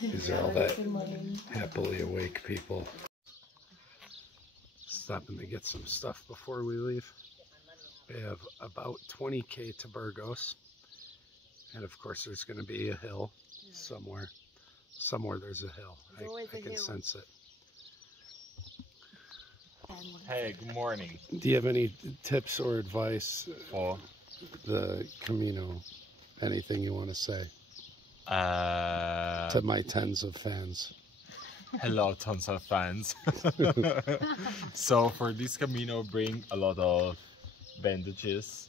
These are all that happily awake people. Stopping to get some stuff before we leave. We have about 20K to Burgos. And of course there's going to be a hill somewhere. Somewhere there's a hill. I can sense it. Hey, good morning. Do you have any tips or advice For the Camino? Anything you want to say to my tens of fans? hello, tons of fans. So for this Camino, bring a lot of bandages,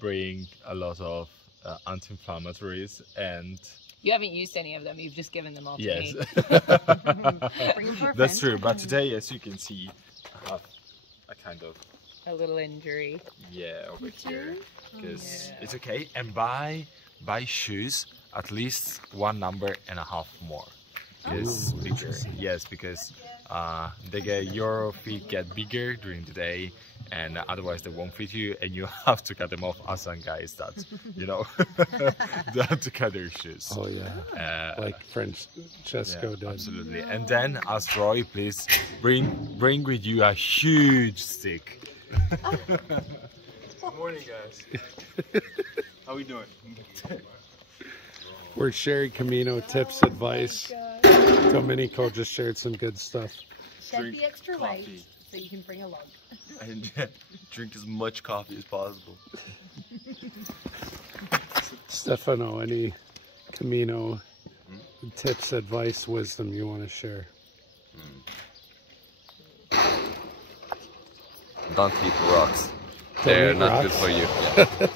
bring a lot of anti-inflammatories, and you haven't used any of them, you've just given them all to yes. me. That's true, but today, as you can see, I have a kind of a little injury. Yeah, over here, because it's okay. And buy shoes at least 1.5 numbers more. Because yes, because your feet get bigger during the day, and otherwise they won't fit you, and you have to cut them off. As some guys that they have to cut their shoes. Oh yeah, like Francesco did. Absolutely. And then, as Roy, please bring with you a huge stick. Good morning, guys. How we doing? We're sharing Camino tips, advice. Domenico just shared some good stuff. Shed the extra weight so you can bring along. And drink as much coffee as possible. Stefano, any Camino tips, advice, wisdom you want to share? Don't eat rocks. They're not good for you. Yeah.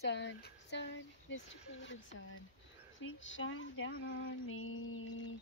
Sun, sun, Mr. Golden Sun, please shine down on me.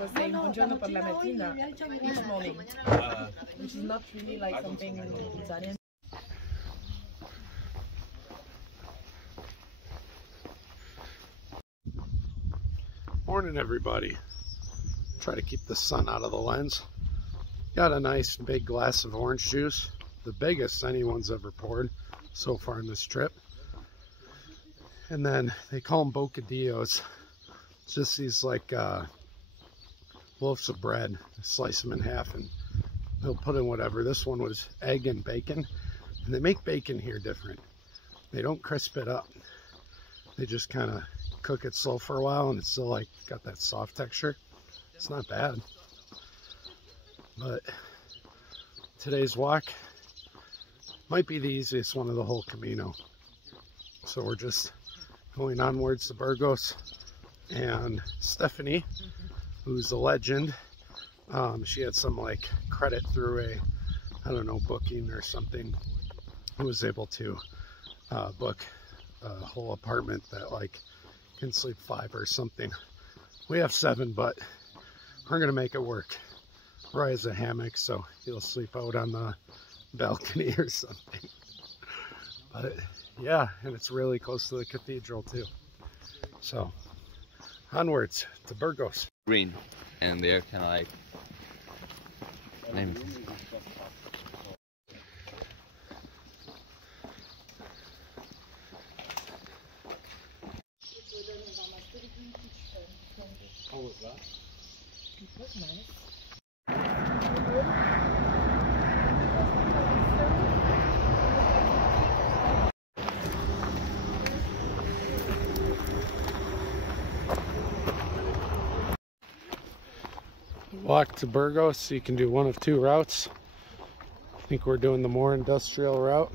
Was saying buongiorno per la mattina each morning, which is not really like something Italian. Morning, everybody. Try to keep the sun out of the lens. Got a nice big glass of orange juice, the biggest anyone's ever poured so far in this trip. And then they call them bocadillos. It's just these like loaves of bread, slice them in half, and they'll put in whatever. This one was egg and bacon, and they make bacon here different. They don't crisp it up. They just kind of cook it slow for a while, and it's still like got that soft texture. It's not bad. But today's walk might be the easiest one of the whole Camino. So we're just going onwards to Burgos, and Stephanie, who's a legend, she had some like credit through a I don't know, booking or something, who was able to book a whole apartment that like can sleep 5 or something. We have 7, but we're gonna make it work. Roy has a hammock, so he'll sleep out on the balcony or something. But yeah, and it's really close to the cathedral too. So onwards to Burgos. Green, and they're kind of like. How was that? It was nice. Walk to Burgos, so you can do one of 2 routes. I think we're doing the more industrial route.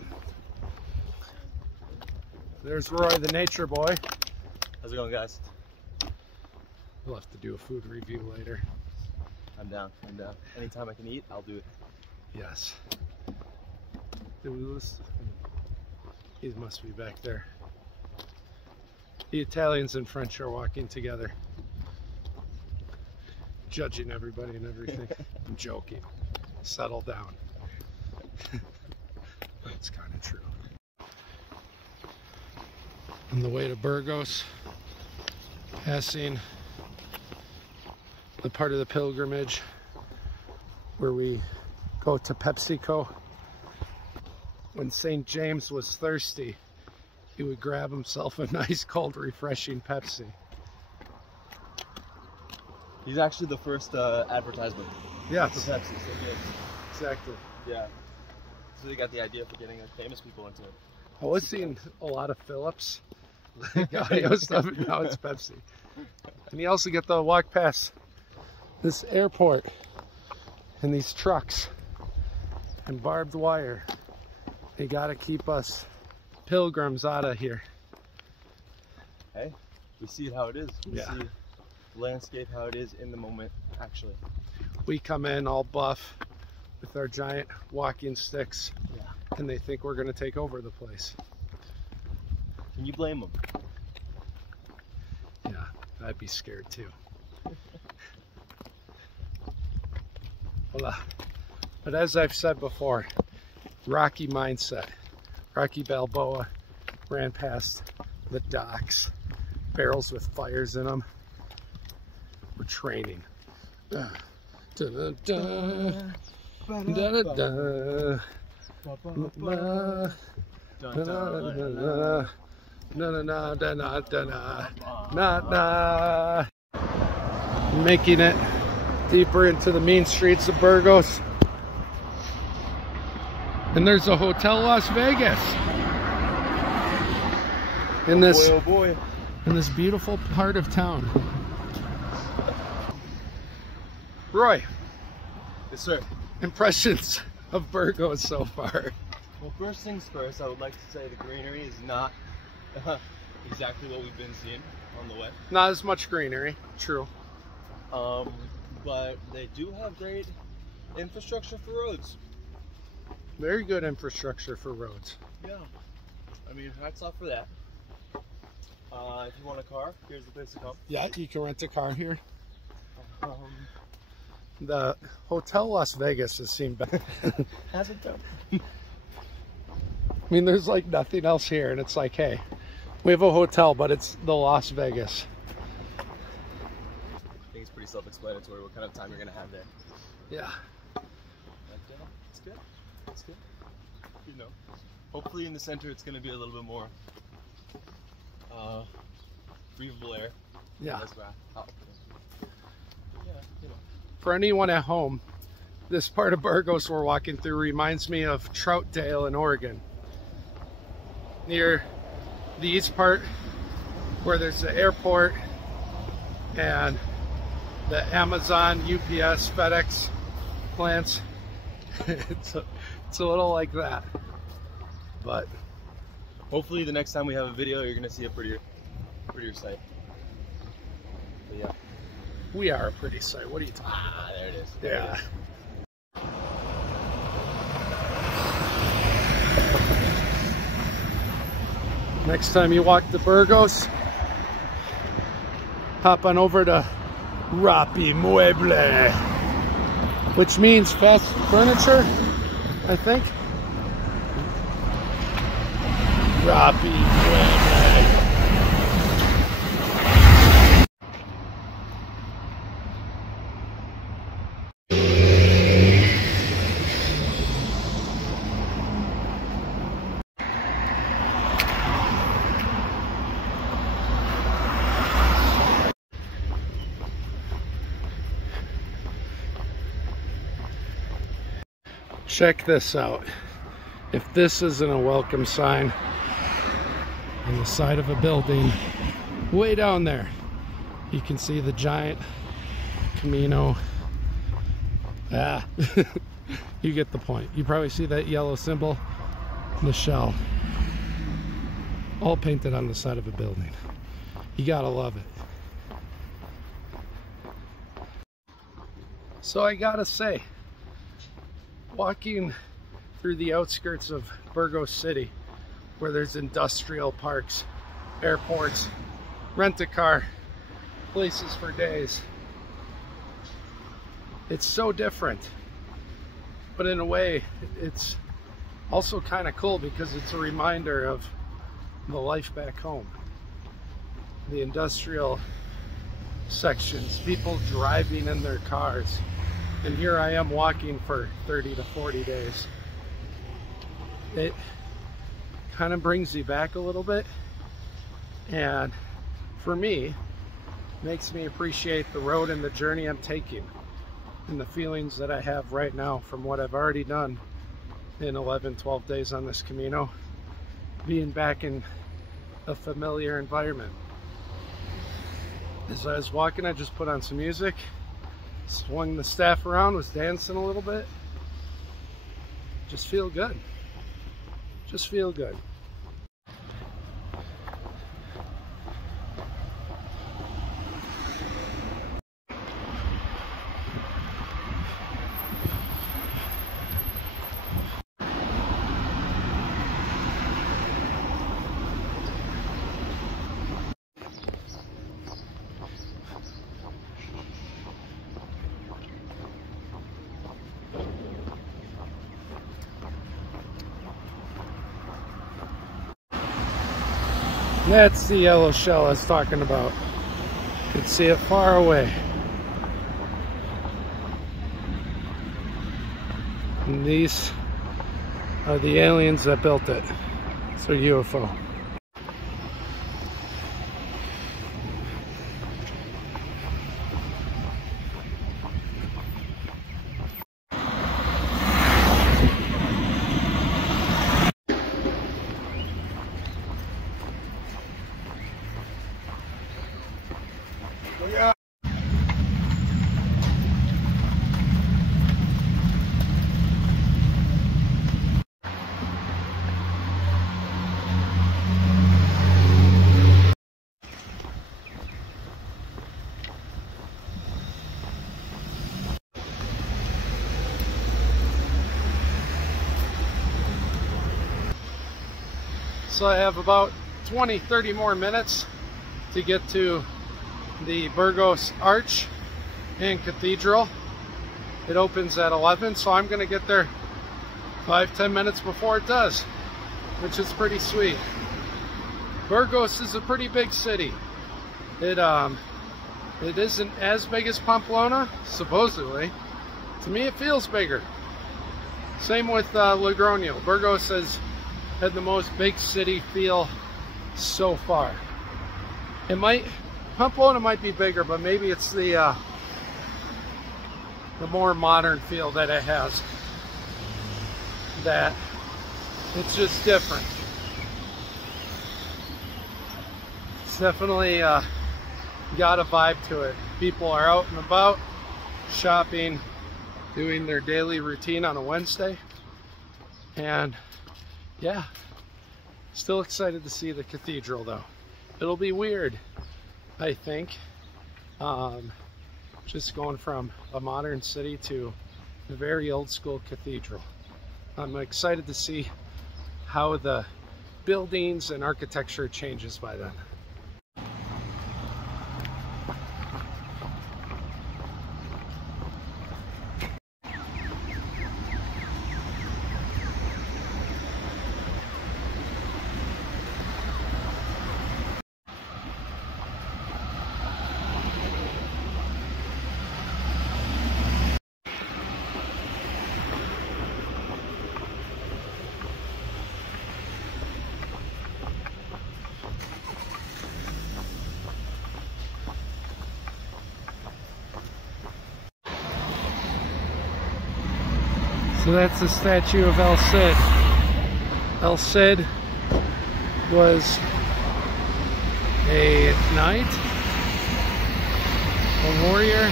There's Roy, the nature boy. How's it going, guys? We'll have to do a food review later. I'm down. I'm down. Anytime I can eat, I'll do it. Yes. Did we lose? He must be back there. The Italians and French are walking together, judging everybody and everything. I'm joking. Settle down. But it's kind of true. On the way to Burgos, passing the part of the pilgrimage where we go to PepsiCo. When St. James was thirsty, he would grab himself a nice, cold, refreshing Pepsi. He's actually the first advertisement. Yes. For Pepsi. So good. Exactly. Yeah. So they got the idea for getting famous people into it. I was seeing a lot of Philips, like audio stuff, and now it's Pepsi. And you also get to walk past this airport and these trucks and barbed wire. They gotta keep us pilgrims out of here. Hey, we see it how it is. We Yeah. see the landscape how it is in the moment, actually. We come in all buff with our giant walking sticks, Yeah. and they think we're gonna take over the place. Can you blame them? Yeah, I'd be scared too. Hola. But as I've said before, Rocky mindset. Rocky Balboa ran past the docks, barrels with fires in them. We're training. Da, da, da, da, da, da, da. Making it deeper into the mean streets of Burgos. And there's a Hotel Las Vegas in this, Boy, oh boy. in this beautiful part of town. Roy, Yes, sir. impressions of Burgos so far? Well, first things first, I would like to say the greenery is not exactly what we've been seeing on the way. Not as much greenery, true. But they do have great infrastructure for roads. Very good infrastructure for roads. Yeah. I mean, hats off for that. If you want a car, here's the place to come. Yeah, you can rent a car here. Um, The Hotel Las Vegas has seen better. has it though? I mean, there's like nothing else here, and it's like, hey, we have a hotel, but it's the Las Vegas. I think it's pretty self-explanatory what kind of time you're gonna have there. Yeah. But, it's good. It's good. You know, hopefully in the center it's gonna be a little bit more breathable air. Yeah. That's why. Yeah, you know. For anyone at home, this part of Burgos we're walking through reminds me of Troutdale in Oregon. Near the east part where there's the airport and the Amazon, UPS, FedEx plants. It's a little like that. But Hopefully the next time we have a video, you're gonna see a prettier sight. But yeah. we are a pretty sight. What are you talking about? Ah, there it is. Yeah. Next time you walk to Burgos, hop on over to Rapi Mueble, which means fast furniture, I think. Rapi Mueble. Check this out. If this isn't a welcome sign on the side of a building, way down there, you can see the giant camino. Ah, you get the point. You probably see that yellow symbol, the shell, all painted on the side of a building. You gotta love it. So I gotta say, walking through the outskirts of Burgos City, where there's industrial parks, airports, rent-a-car, places for days, it's so different. But in a way, it's also kind of cool because it's a reminder of the life back home. The industrial sections, people driving in their cars. And here I am walking for 30 to 40 days. It kind of brings you back a little bit. And for me, makes me appreciate the road and the journey I'm taking. And the feelings that I have right now from what I've already done in 11, 12 days on this Camino. Being back in a familiar environment. As I was walking, I just put on some music. Swung the staff around, was dancing a little bit. Just feel good. Just feel good. That's the yellow shell I was talking about. You can see it far away. And these are the aliens that built it. It's a UFO. So I have about 20-30 more minutes to get to the Burgos Arch and Cathedral. It opens at 11, so I'm going to get there 5-10 minutes before it does, which is pretty sweet. Burgos is a pretty big city. It isn't as big as Pamplona, supposedly. To me, it feels bigger. Same with Logroño. Burgos has had the most big city feel so far. Pamplona might be bigger, but maybe it's the more modern feel that it has. That it's just different. It's definitely got a vibe to it. People are out and about, shopping, doing their daily routine on a Wednesday, and yeah, still excited to see the cathedral though. It'll be weird, I think, just going from a modern city to a very old school cathedral. I'm excited to see how the buildings and architecture changes by then. So that's the statue of El Cid. El Cid was a knight, a warrior,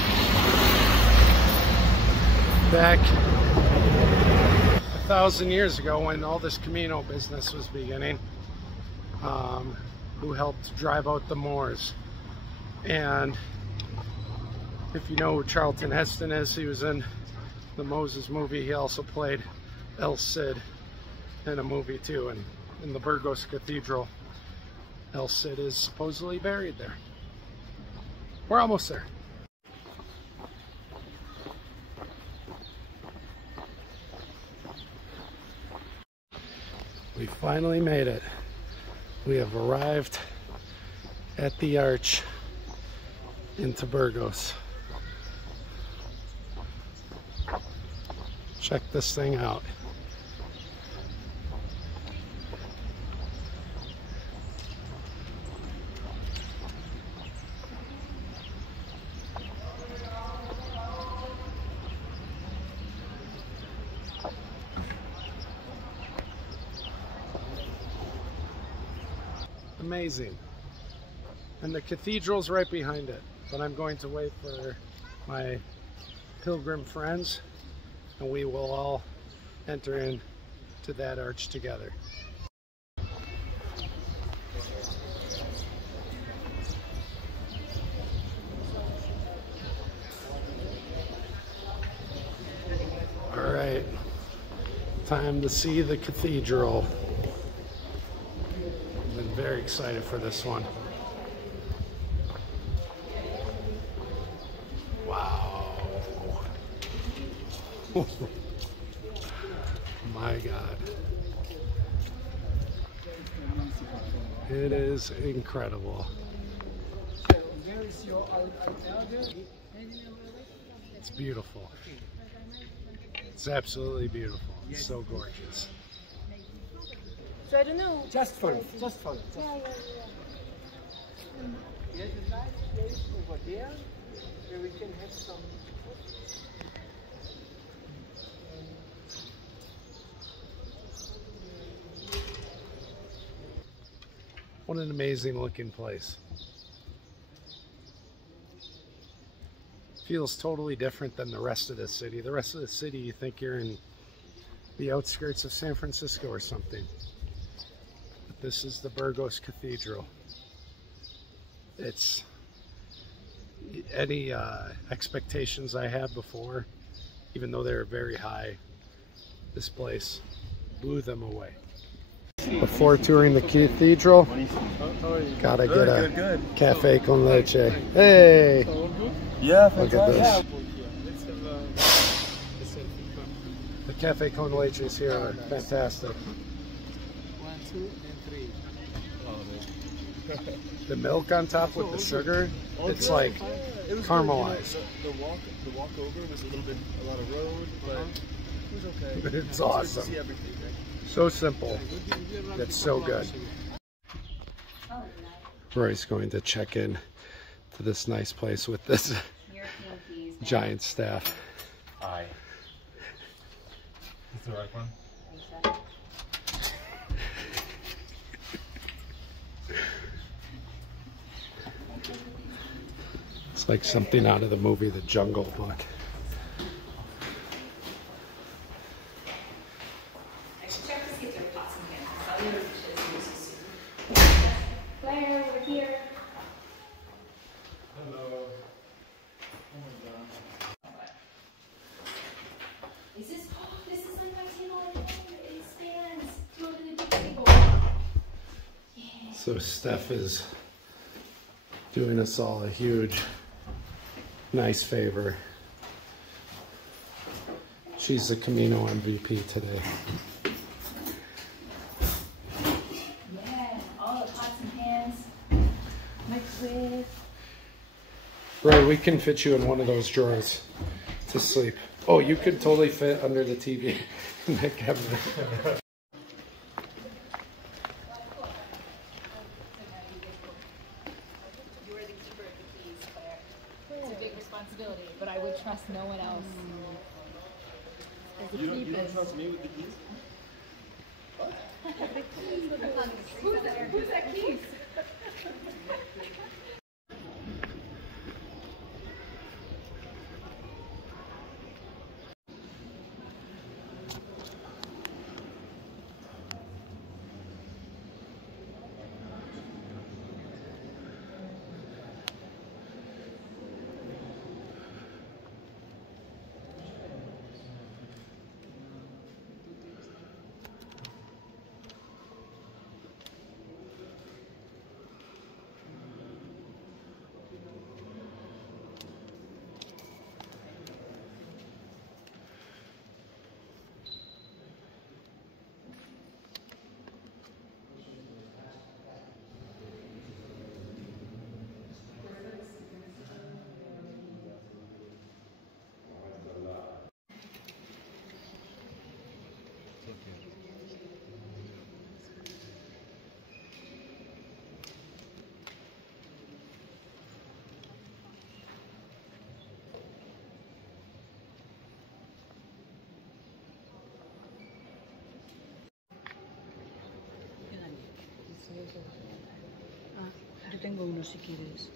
back 1,000 years ago when all this camino business was beginning, who helped drive out the Moors. And if you know who Charlton Heston is, he was in the Moses movie. He also played El Cid in a movie too, and in the Burgos Cathedral, El Cid is supposedly buried there. We're almost there. We finally made it. We have arrived at the arch into Burgos. Check this thing out. Amazing. And the cathedral's right behind it, but I'm going to wait for my pilgrim friends, and we will all enter into that arch together. All right, time to see the cathedral. I've been very excited for this one. My God. It is incredible. It's beautiful. It's absolutely beautiful. It's so gorgeous. So I don't know. Just follow. Yeah. There's a nice place over there where we can have some. What an amazing looking place. Feels totally different than the rest of the city. The rest of the city, you think you're in the outskirts of San Francisco or something. But this is the Burgos Cathedral. It's any expectations I had before, even though they were very high, this place blew them away. Before touring the cathedral, gotta get a cafe con leche. Hey! Yeah, look at this. The cafe con leches here are fantastic. 1, 2, and 3. The milk on top with the sugar, it's like caramelized. The walk over was a lot of road, but it was okay. It's awesome. See everything, right? So simple. It's so good. Roy's going to check in to this nice place with this giant staff. Aye. Is the right one? It's like something out of the movie The Jungle Book. Claire, we're here. Hello. Oh my God. This is like my table. It stands. Go to the big table. So Steph is doing us all a huge, nice favor. She's the Camino MVP today. Yeah, all the pots and pans mixed with. Ray, we can fit you in one of those drawers to sleep. Oh, you could totally fit under the TV in that cabinet. It's a big responsibility, but I would trust no one else. You don't trust me with the keys? Who's that keys? Yo tengo uno si quieres.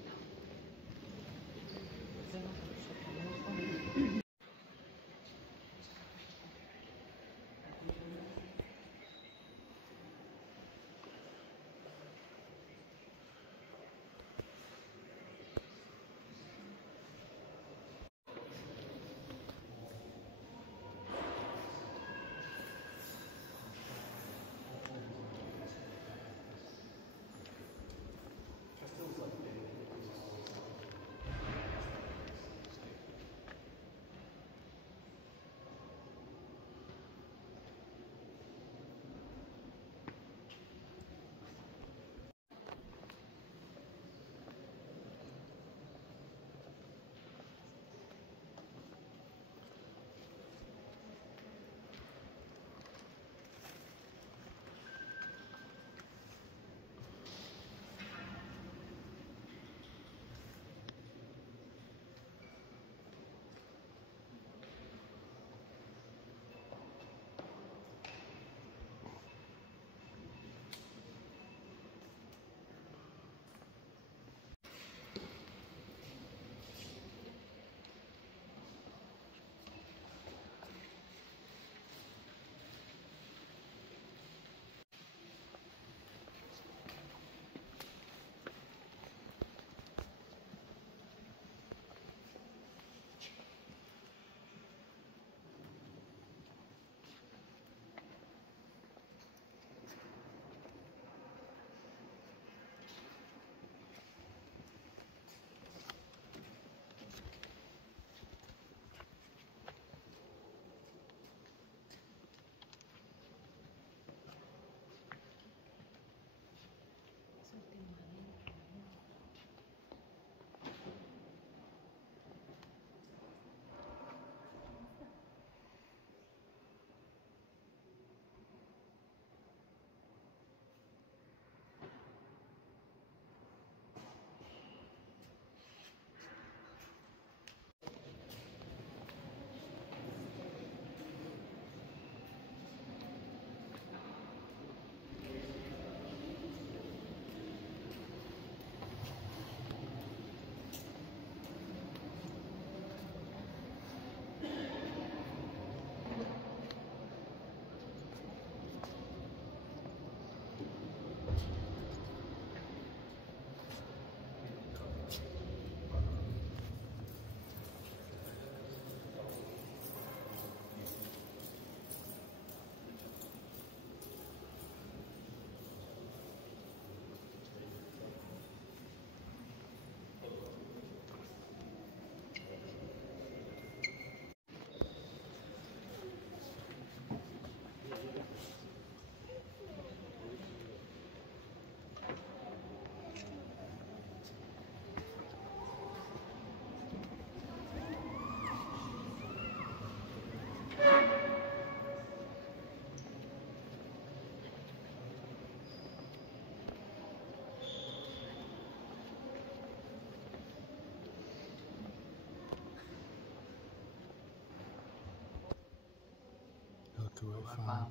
fun.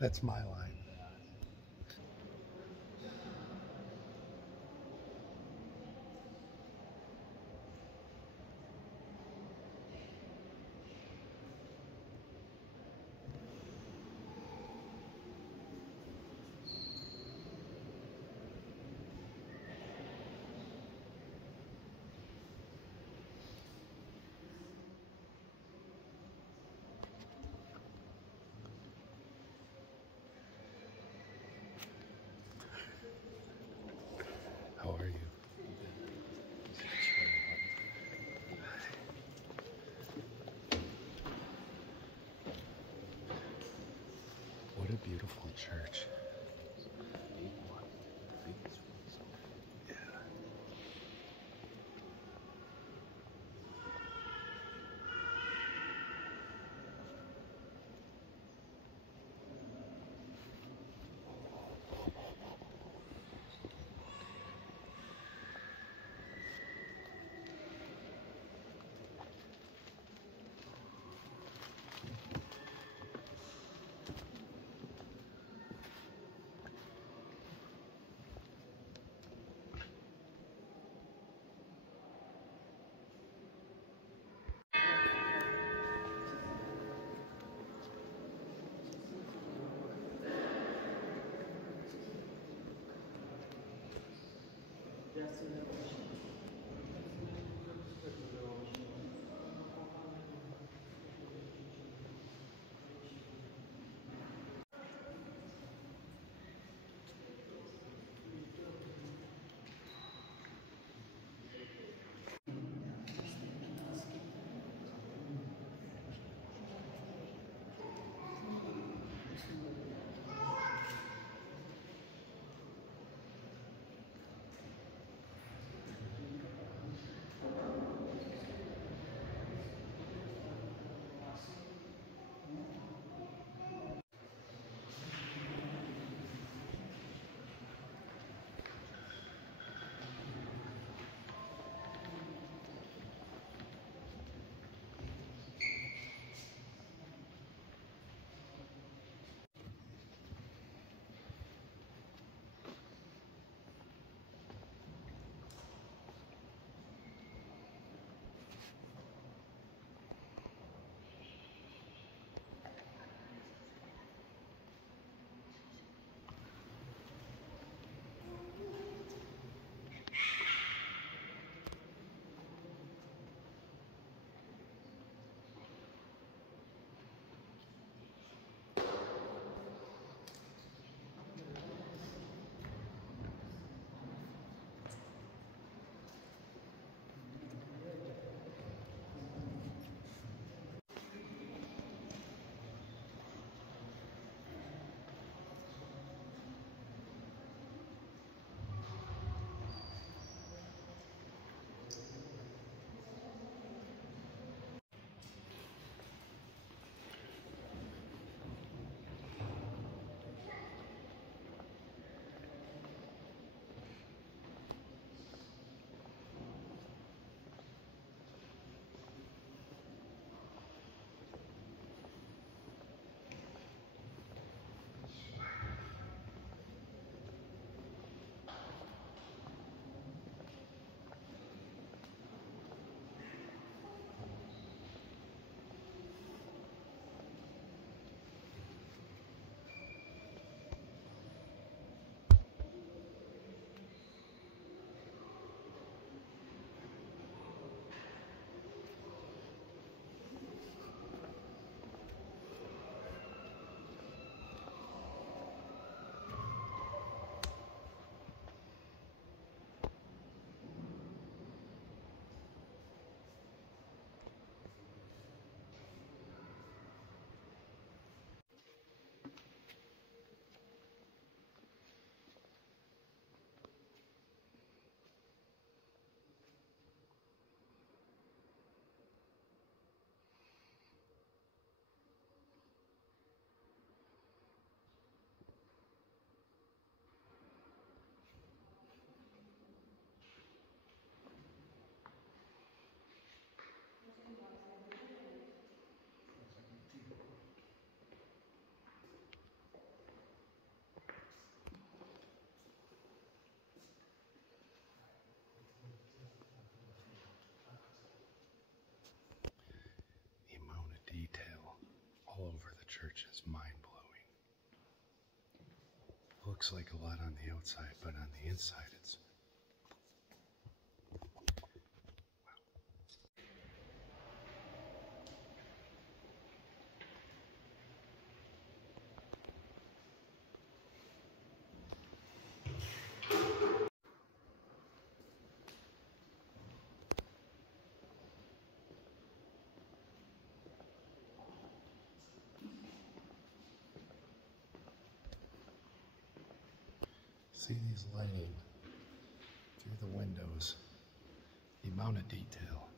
That's my line. How are you? What a beautiful church. Yeah. all over the church is mind-blowing. Looks like a lot on the outside, but on the inside it's... See these lighting through the windows, the amount of detail.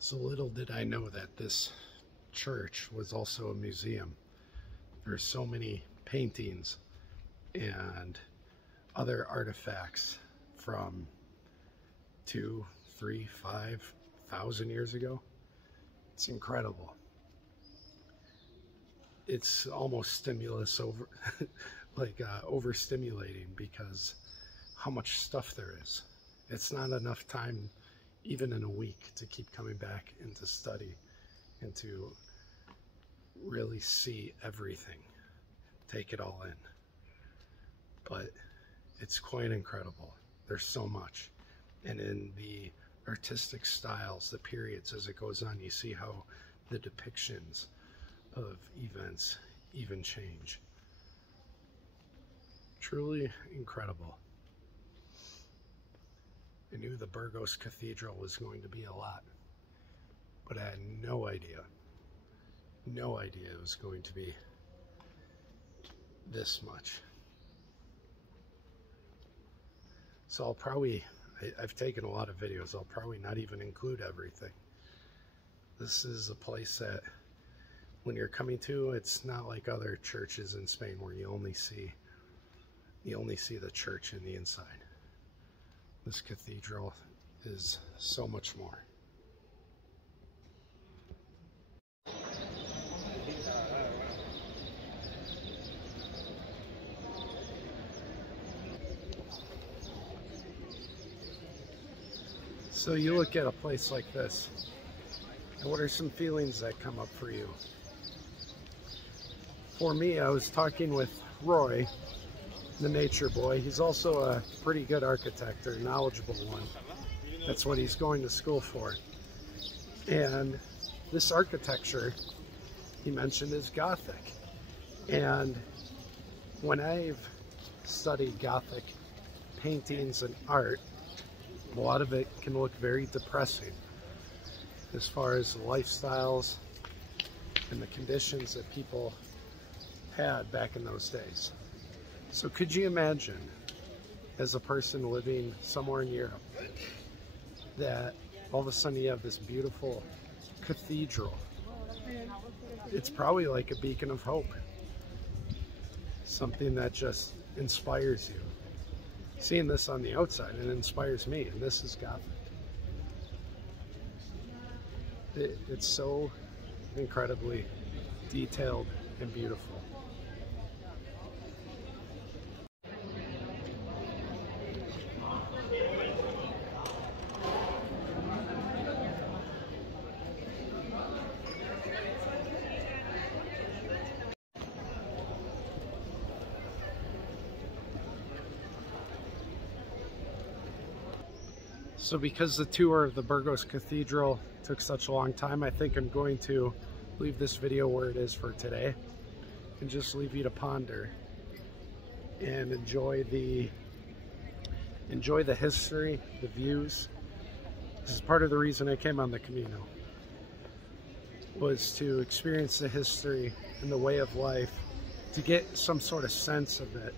So little did I know that this church was also a museum. There's so many paintings and other artifacts from 2, 3, 5,000 years ago. It's incredible. It's almost stimulus over, overstimulating because how much stuff there is. It's not enough time, even in a week, to keep coming back and to study and to really see everything, take it all in. But it's quite incredible. There's so much. And in the artistic styles, the periods, as it goes on, you see how the depictions of events even change. Truly incredible. I knew the Burgos Cathedral was going to be a lot, but I had no idea it was going to be this much. So I'll probably, I've taken a lot of videos, I'll probably not even include everything. This is a place that when you're coming to, it's not like other churches in Spain where you only see the church and the inside. This cathedral is so much more. So you look at a place like this, and what are some feelings that come up for you? For me, I was talking with Roy, the nature boy. He's also a pretty good architect, or knowledgeable one. That's what he's going to school for. And this architecture, he mentioned, is Gothic. And when I've studied Gothic paintings and art, a lot of it can look very depressing as far as the lifestyles and the conditions that people had back in those days. So could you imagine, as a person living somewhere in Europe, that all of a sudden you have this beautiful cathedral? It's probably like a beacon of hope. Something that just inspires you. Seeing this on the outside, it inspires me, and this is Gothic. It's so incredibly detailed and beautiful. So because the tour of the Burgos Cathedral took such a long time, I think I'm going to leave this video where it is for today and just leave you to ponder and enjoy the history, the views. This is part of the reason I came on the Camino, was to experience the history and the way of life, to get some sort of sense of it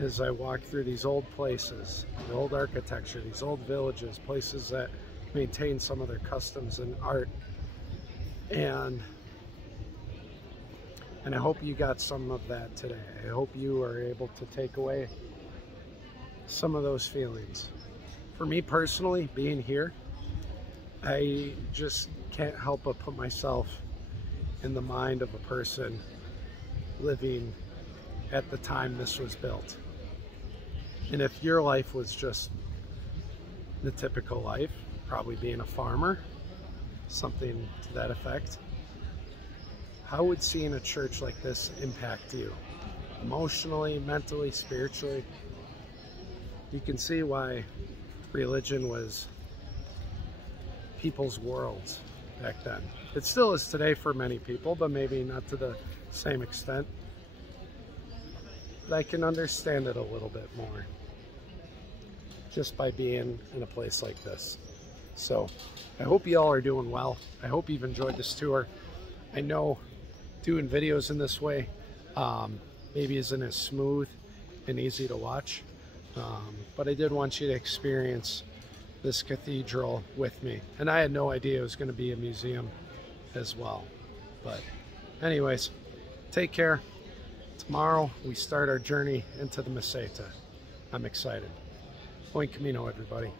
as I walk through these old places, the old architecture, these old villages, places that maintain some of their customs and art. And I hope you got some of that today. I hope you are able to take away some of those feelings. For me personally, being here, I just can't help but put myself in the mind of a person living at the time this was built. And if your life was just the typical life, probably being a farmer, something to that effect, how would seeing a church like this impact you? Emotionally, mentally, spiritually? You can see why religion was people's worlds back then. It still is today for many people, but maybe not to the same extent. but I can understand it a little bit more just by being in a place like this. So I hope you all are doing well. I hope you've enjoyed this tour. I know doing videos in this way maybe isn't as smooth and easy to watch, but I did want you to experience this cathedral with me. And I had no idea it was going to be a museum as well. But anyways, take care. Tomorrow we start our journey into the Meseta. I'm excited. Buen camino, everybody.